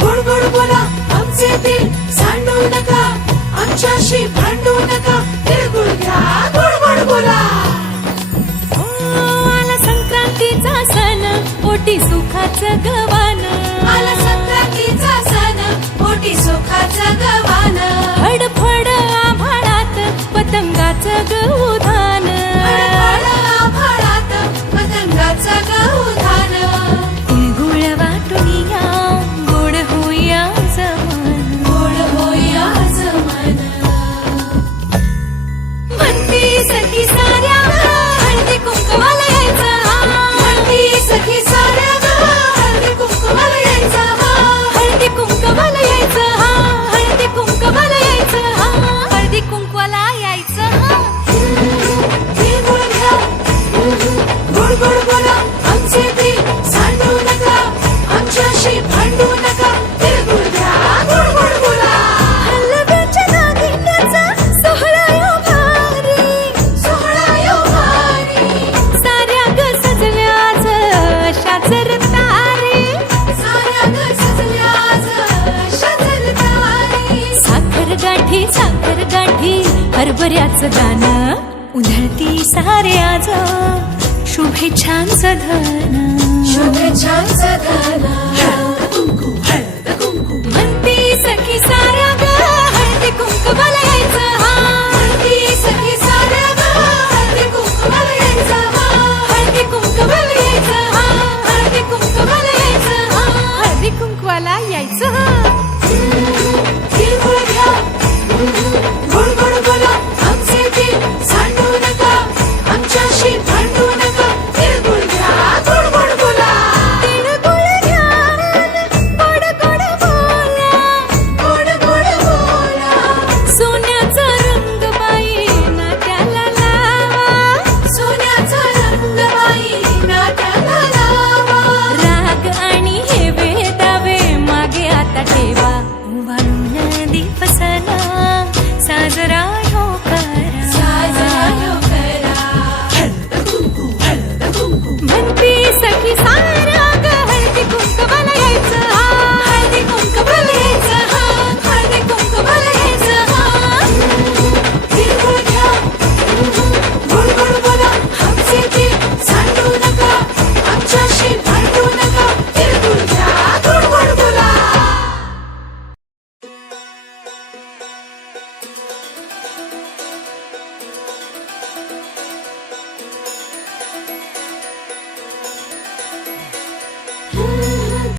गोड गोड बोला आमचे दिल सांडू नका, आमच्याशी भांडू नका, तिळगुळ घ्या गोड गोड बोला. आला संक्रांतीचा सण, पोटी सुखाचं गवान. आला संक्रांतीचा सण, पोटी सुखाचं गवान. फडफड आभाळात पतंगाचं गौधान. फळफळ आभाळात पतंगाचं गौधान. तिळगुळ वाटून या, गोड होया जमान. गोड होया जमान. म्हणती सखी साऱ्या हळदी कुंकवाला यायचं. म्हणती सखी साऱ्या हळदी कुंकवाला यायचं. हळदी कुंकवाला यायचं. हळदी कुंकवाला यायचं. हळदी कुंकवाला यायचं. तिळगुळ घ्या गोड गोड बोला आमचे दिल सांडू नका, आमच्याशी भांडू नका, तिळगुळ घ्या गोड गोड बोला. हलव्याच्या नागिण्याचा सोहळा यो भारी. सोहळा यो भारी. साऱ्या ग सजल्याच शाचर तारे. साऱ्या ग सजल्याच शाचर तारे. साखर गाठी हरभऱ्याचं दाणं. उधळती सारे आज शुभेच्छांचं धन. शुभेच्छांचं धन. हळद कुंकू म्हणती सखी साऱ्या ग हळदी कुंकवाला यायचं. म्हणती सखी साऱ्या हळदी कुंकवाला यायचं. हळदी कुंकवाला यायचं. हळदी कुंकवाला यायचं. हळदी कुंकवाला यायचं.